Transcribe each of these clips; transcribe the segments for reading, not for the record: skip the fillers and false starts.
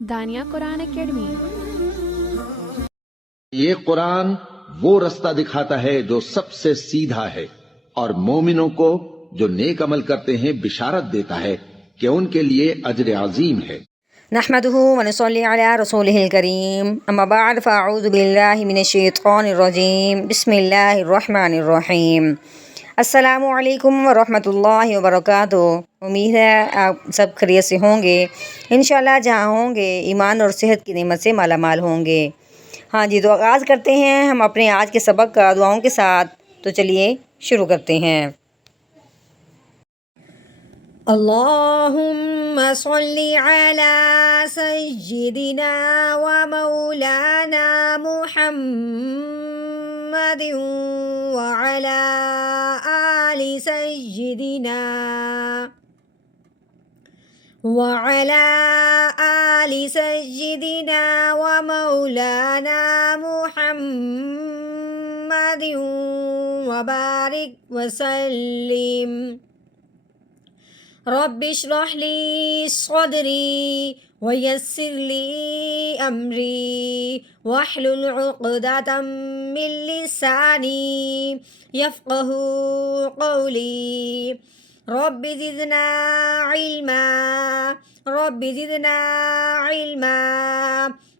دانیہ قرآن academy. یہ قرآن وہ رستہ دکھاتا ہے جو سب سے سیدھا ہے، اور مومنوں کو جو نیک عمل کرتے ہیں بشارت دیتا ہے کہ ان کے لیے اجر عظیم ہے۔ نحمده ونصلي على رسوله الكريم اما بعد فاعوذ بالله من الشیطان الرجیم بسم اللہ الرحمن الرحیم۔ السلام علیکم ورحمۃ اللہ وبرکاتہ۔ امید ہے آپ سب خیریت سے ہوں گے، انشاءاللہ جہاں ہوں گے ایمان اور صحت کی نعمت سے مالا مال ہوں گے۔ ہاں جی، تو آغاز کرتے ہیں ہم اپنے آج کے سبق کا دعاؤں کے ساتھ، تو چلیے شروع کرتے ہیں۔ اللہم صلی علی سیدنا و مولانا محمد وعلی آل سیدنا و مولانا محمد وبارک وسلم۔ رب اشرح لی صدری ویسر لی امری واحلل عقدۃ من لسانی یفقہوا قولی۔ رب زدنا علما رب زدنا علما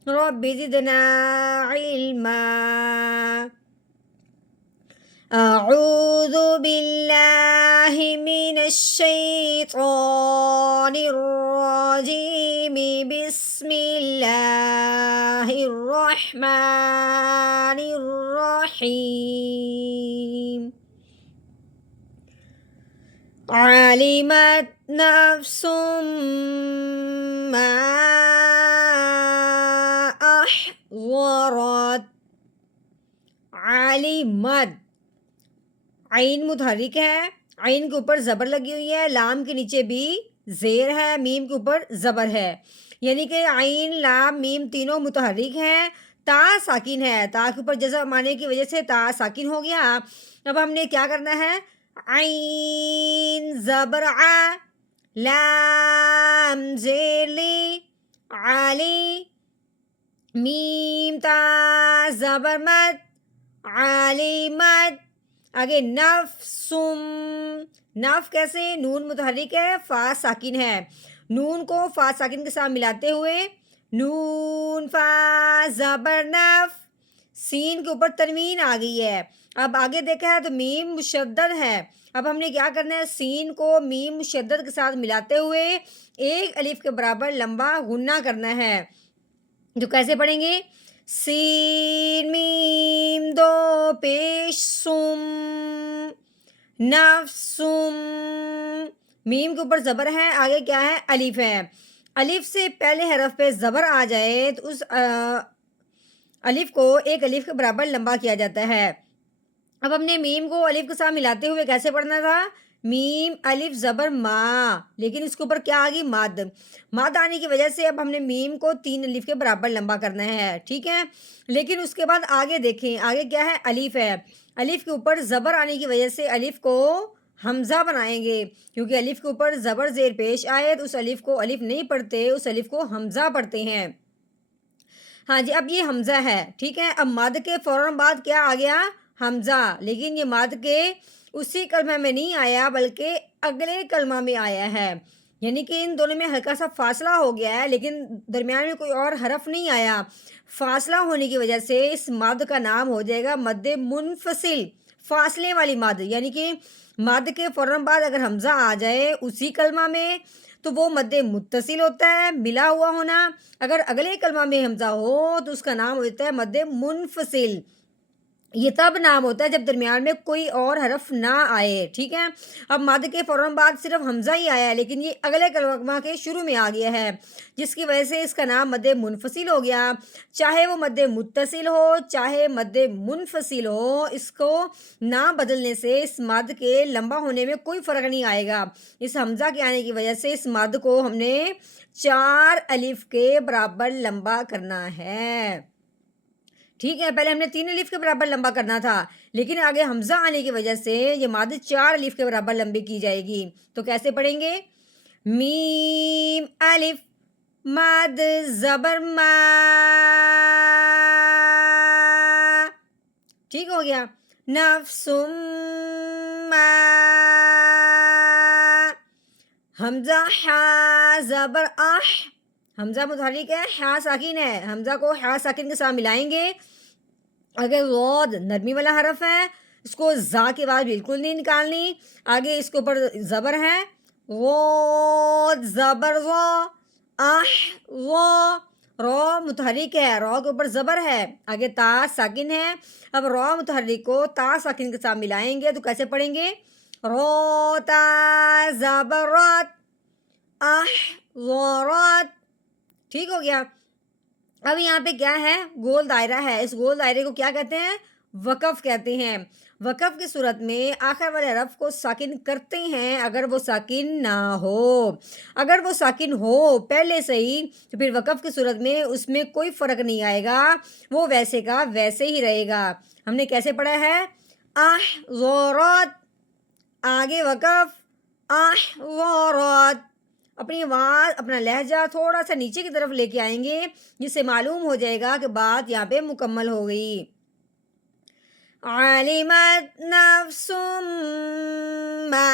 رب زدنا علما۔ اعوذ باللہ من الشیطان الرجیم بسم اللہ الرحمن الرحیم۔ علمت نفس ما احضرت۔ علمت، عین متحرک ہے، عین کے اوپر زبر لگی ہوئی ہے، لام کے نیچے بھی زیر ہے، میم کے اوپر زبر ہے، یعنی کہ عین لام میم تینوں متحرک ہیں، تا ساکن ہے، تا کے اوپر جزم آنے کی وجہ سے تا ساکن ہو گیا۔ اب ہم نے کیا کرنا ہے؟ عین زبر ع، لام زیر لی، علی، میم تا زبر مد، علیمت۔ آگے نفسم، نف کیسے؟ نون متحرک ہے، فا ساکن ہے، نون کو فا ساکن کے ساتھ ملاتے ہوئے نون فا زبر نف، سین کے اوپر تنوین آ گئی ہے۔ اب آگے دیکھا ہے تو میم مشدد ہے، اب ہم نے کیا کرنا ہے؟ سین کو میم مشدد کے ساتھ ملاتے ہوئے ایک الف کے برابر لمبا غنہ کرنا ہے، جو کیسے پڑھیں گے؟ سین میم دو پیش سم، نفسم، میم کے اوپر زبر ہے، آگے کیا ہے؟ الف ہے، الف سے پہلے حرف پہ زبر آ جائے تو اس الف کو ایک الف کے برابر لمبا کیا جاتا ہے۔ اب ہم نے میم کو الف کے ساتھ ملاتے ہوئے کیسے پڑھنا تھا؟ میم الف زبر ما، لیکن اس کے اوپر کیا آگی؟ مد، مد آنے کی وجہ سے اب ہم نے میم کو تین الف کے برابر لمبا کرنا ہے، ٹھیک ہے؟ لیکن اس کے بعد آگے دیکھیں، آگے کیا ہے؟ الف ہے، الف کے اوپر زبر آنے کی وجہ سے الف کو حمزہ بنائیں گے، کیونکہ الف کے اوپر زبر زیر پیش آئے تو اس الف کو الف نہیں پڑھتے، اس الف کو حمزہ پڑھتے ہیں۔ ہاں جی، اب یہ حمزہ ہے، ٹھیک ہے؟ اب مد کے فوراً بعد کیا آ گیا؟ حمزہ، لیکن یہ مد کے اسی کلمہ میں نہیں آیا بلکہ اگلے کلمہ میں آیا ہے، یعنی کہ ان دونوں میں ہلکا سا فاصلہ ہو گیا ہے، لیکن درمیان میں کوئی اور حرف نہیں آیا۔ فاصلہ ہونے کی وجہ سے اس مد کا نام ہو جائے گا مد منفصل، فاصلے والی مد، یعنی کہ مد کے فوراً بعد اگر حمزہ آ جائے اسی کلمہ میں تو وہ مد متصل ہوتا ہے، ملا ہوا ہونا۔ اگر اگلے کلمہ میں حمزہ ہو تو اس کا نام ہوتا ہے مد منفصل، یہ تب نام ہوتا ہے جب درمیان میں کوئی اور حرف نہ آئے، ٹھیک ہے؟ اب مد کے فوراً بعد صرف حمزہ ہی آیا ہے، لیکن یہ اگلے کلمہ کے شروع میں آ گیا ہے، جس کی وجہ سے اس کا نام مد منفصل ہو گیا۔ چاہے وہ مد متصل ہو چاہے مد منفصل ہو، اس کو نہ بدلنے سے اس مد کے لمبا ہونے میں کوئی فرق نہیں آئے گا۔ اس حمزہ کے آنے کی وجہ سے اس مد کو ہم نے 4 الف کے برابر لمبا کرنا ہے، ٹھیک ہے، پہلے ہم نے 3 الف کے برابر لمبا کرنا تھا، لیکن آگے حمزہ آنے کی وجہ سے یہ ماد 4 الف کے برابر لمبی کی جائے گی. تو کیسے پڑھیں گے؟ میم الف ماد زبر ما. ٹھیک ہو گیا. نفس ما. حمزہ ہا زبر اح. حمزہ متحرک ہے، ہا ساکن ہے، حمزہ کو ہا ساکن کے ساتھ ملائیں گے. اگر غود نرمی والا حرف ہے، اس کو زا کے بعد بالکل نہیں نکالنی. آگے اس کے اوپر زبر ہے، غود زبر رو. اح رو. رو متحرک ہے، رو کے اوپر زبر ہے، آگے تا ساکن ہے. اب رو متحرک کو تا ساکن کے ساتھ ملائیں گے تو کیسے پڑھیں گے؟ رو تا زبر رات. اح رات. ٹھیک ہو گیا. اب یہاں پہ کیا ہے؟ گول دائرہ ہے. اس گول دائرے کو کیا کہتے ہیں؟ وقف کہتے ہیں. وقف کی صورت میں آخر والے حرف کو ساکن کرتے ہیں اگر وہ ساکن نہ ہو. اگر وہ ساکن ہو پہلے سے ہی تو پھر وقف کی صورت میں اس میں کوئی فرق نہیں آئے گا، وہ ویسے کا ویسے ہی رہے گا. ہم نے کیسے پڑھا ہے؟ احضرات. آگے وقف احضرات. اپنی آواز اپنا لہجہ تھوڑا سا نیچے کی طرف لے کے آئیں گے، جس سے معلوم ہو جائے گا کہ بات یہاں پہ مکمل ہو گئی. علمت نفس ما